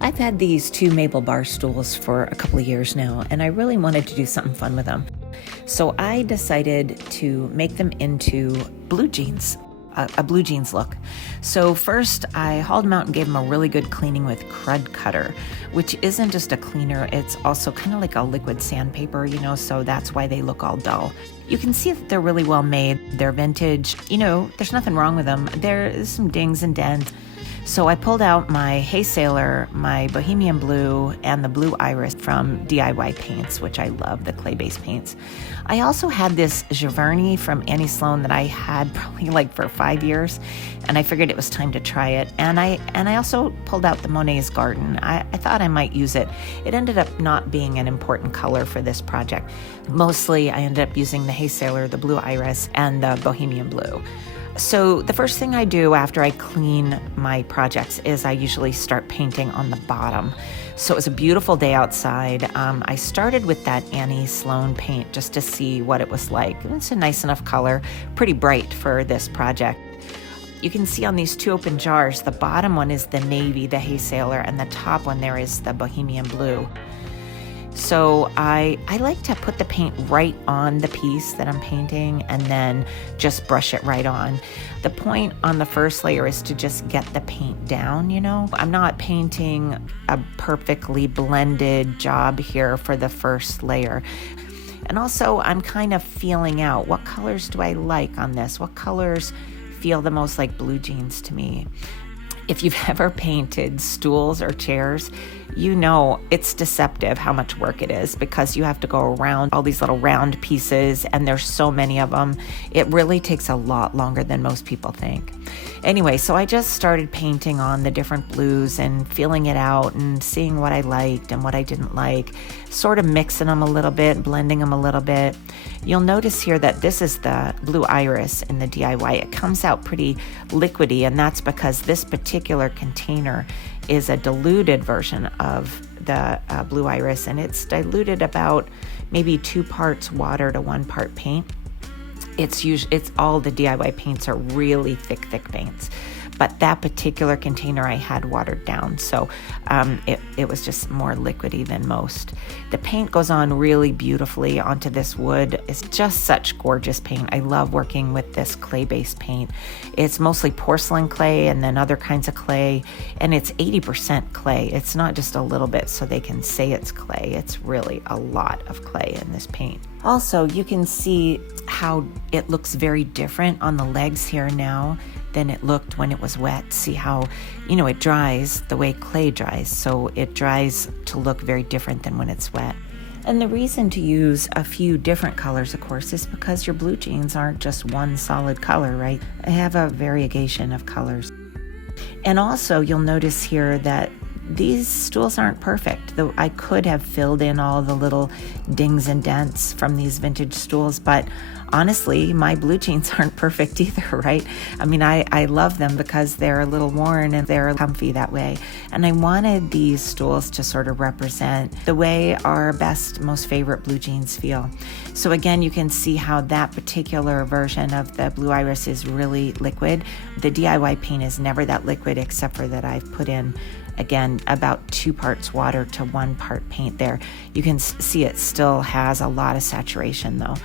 I've had these two maple bar stools for a couple of years now, and I really wanted to do something fun with them. So I decided to make them into blue jeans, a blue jeans look. So first I hauled them out and gave them a really good cleaning with Krud Kutter, which isn't just a cleaner, it's also kind of like a liquid sandpaper, so that's why they look all dull. You can see that they're really well made. They're vintage, there's nothing wrong with them. There's some dings and dents. So I pulled out my Hey Sailor, my Bohemian Blue, and the Blue Iris from DIY Paints, which I love, the clay-based paints. I also had this Giverny from Annie Sloan that I had probably for 5 years, and I figured it was time to try it. And I also pulled out the Monet's Garden. I thought I might use it. It ended up not being an important color for this project. Mostly, I ended up using the Hey Sailor, the Blue Iris, and the Bohemian Blue. So the first thing I do after I clean my projects is I usually start painting on the bottom. So it was a beautiful day outside. I started with that Annie Sloan paint just to see what it was like. It's a nice enough color, pretty bright for this project. You can see on these two open jars, the bottom one is the navy, the Hey Sailor, and the top one there is the Bohemian Blue. So I like to put the paint right on the piece that I'm painting and then just brush it right on. The point on the first layer is to just get the paint down, I'm not painting a perfectly blended job here for the first layer. And also I'm kind of feeling out what colors do I like on this? What colors feel the most like blue jeans to me? If you've ever painted stools or chairs, it's deceptive how much work it is because you have to go around all these little round pieces and there's so many of them. It really takes a lot longer than most people think. Anyway, so I just started painting on the different blues and feeling it out and seeing what I liked and what I didn't like, sort of mixing them a little bit, blending them a little bit. You'll notice here that this is the Blue Iris in the DIY. It comes out pretty liquidy, and that's because this particular container is a diluted version of the Blue Iris, and it's diluted about maybe 2 parts water to 1 part paint. It's all the DIY paints are really thick paints, but that particular container I had watered down, so it was just more liquidy than most. The paint goes on really beautifully onto this wood. It's just such gorgeous paint. I love working with this clay-based paint. It's mostly porcelain clay and then other kinds of clay, and it's 80% clay. It's not just a little bit so they can say it's clay. It's really a lot of clay in this paint. Also, you can see how it looks very different on the legs here now than it looked when it was wet. See how, it dries the way clay dries. So it dries to look very different than when it's wet. And the reason to use a few different colors, of course, is because your blue jeans aren't just one solid color, right? They have a variegation of colors. And also, you'll notice here that these stools aren't perfect, though I could have filled in all the little dings and dents from these vintage stools, but honestly, my blue jeans aren't perfect either, right? I mean, I love them because they're a little worn and they're comfy that way. And I wanted these stools to sort of represent the way our best, most favorite blue jeans feel. So again, you can see how that particular version of the Blue Iris is really liquid. The DIY paint is never that liquid except for that I've put in, again, about 2 parts water to 1 part paint there. You can see it still has a lot of saturation though.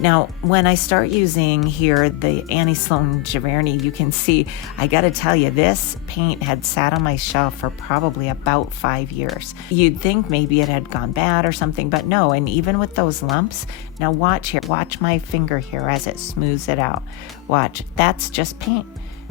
Now, when I start using here the Annie Sloan Givenchy, you can see, I gotta tell you, this paint had sat on my shelf for probably about 5 years. You'd think maybe it had gone bad or something, but no, and even with those lumps, now watch here, watch my finger here as it smooths it out. Watch, that's just paint.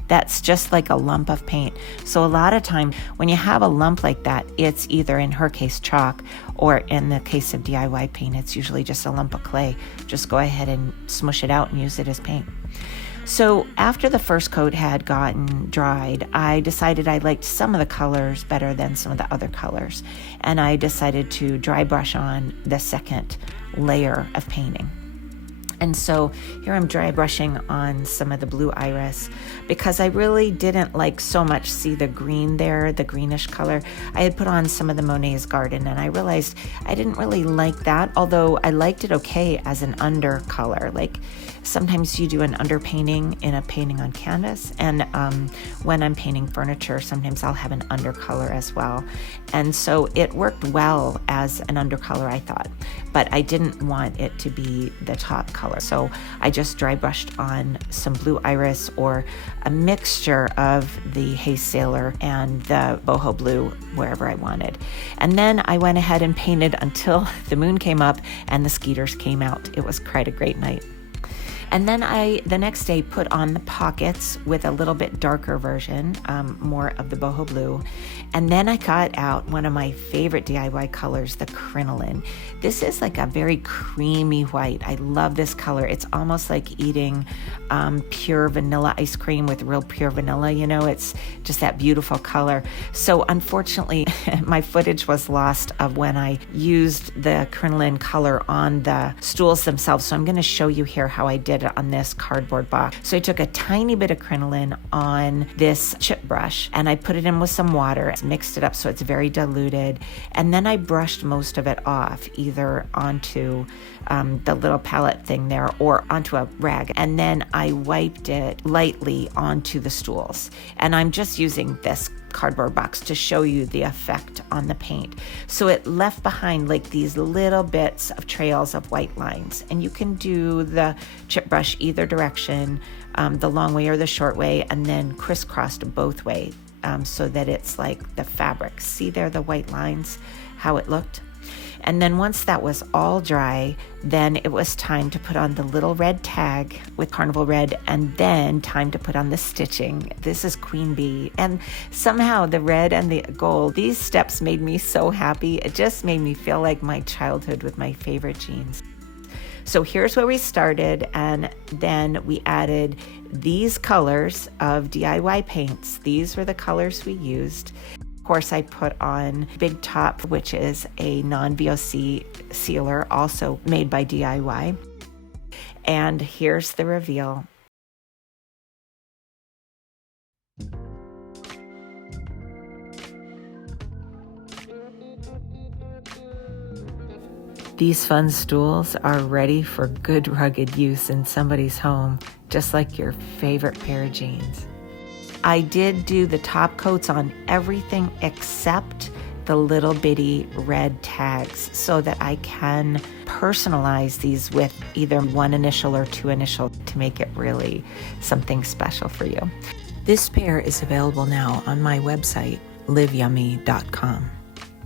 That's just like a lump of paint. So a lot of time when you have a lump like that, it's either, in her case, chalk, or in the case of DIY paint, it's usually just a lump of clay. Just go ahead and smush it out and use it as paint. So after the first coat had gotten dried, I decided I liked some of the colors better than some of the other colors. And I decided to dry brush on the second layer of painting. And so here I'm dry brushing on some of the blue iris because I really didn't like so much see the green there, the greenish color. I had put on some of the Monet's Garden and I realized I didn't really like that, although I liked it okay as an under color. Like sometimes you do an underpainting in a painting on canvas, and when I'm painting furniture, sometimes I'll have an undercolor as well. And so it worked well as an undercolor, I thought, but I didn't want it to be the top color. So I just dry brushed on some blue iris or a mixture of the Haze Sailor and the Boho Blue wherever I wanted. And then I went ahead and painted until the moon came up and the skeeters came out. It was quite a great night. And then I, the next day, put on the pockets with a little bit darker version, more of the Boho Blue. And then I got out one of my favorite DIY colors, the crinoline. This is like a very creamy white. I love this color. It's almost like eating pure vanilla ice cream with real pure vanilla, you know, it's just that beautiful color. So unfortunately, my footage was lost of when I used the crinoline color on the stools themselves. So I'm going to show you here how I did it on this cardboard box. So I took a tiny bit of crinoline on this chip brush and I put it in with some water, mixed it up so it's very diluted, and then I brushed most of it off, either onto the little palette thing there or onto a rag, and then I wiped it lightly onto the stools. And I'm just using this cardboard box to show you the effect on the paint. So it left behind like these little bits of trails of white lines, and you can do the chip brush either direction, the long way or the short way, and then crisscrossed both ways so that it's like the fabric. See there the white lines, how it looked? And then once that was all dry, then it was time to put on the little red tag with Carnival Red, and then time to put on the stitching. This is Queen Bee. And somehow the red and the gold, these steps made me so happy. It just made me feel like my childhood with my favorite jeans. So here's where we started, and then we added these colors of DIY paints. These were the colors we used. Of course, I put on Big Top, which is a non-VOC sealer, also made by DIY. And here's the reveal. These fun stools are ready for good rugged use in somebody's home, just like your favorite pair of jeans. I did do the top coats on everything except the little bitty red tags so that I can personalize these with either one initial or two initial to make it really something special for you. This pair is available now on my website, liveyummy.com.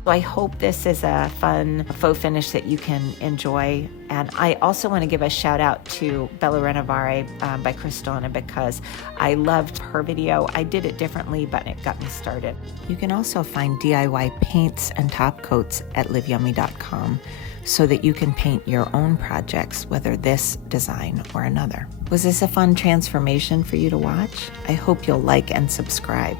So I hope this is a fun faux finish that you can enjoy. And I also want to give a shout out to Bella Renovare by Cristona because I loved her video. I did it differently, but it got me started. You can also find DIY paints and top coats at liveyummy.com so that you can paint your own projects, whether this design or another. Was this a fun transformation for you to watch? I hope you'll like and subscribe.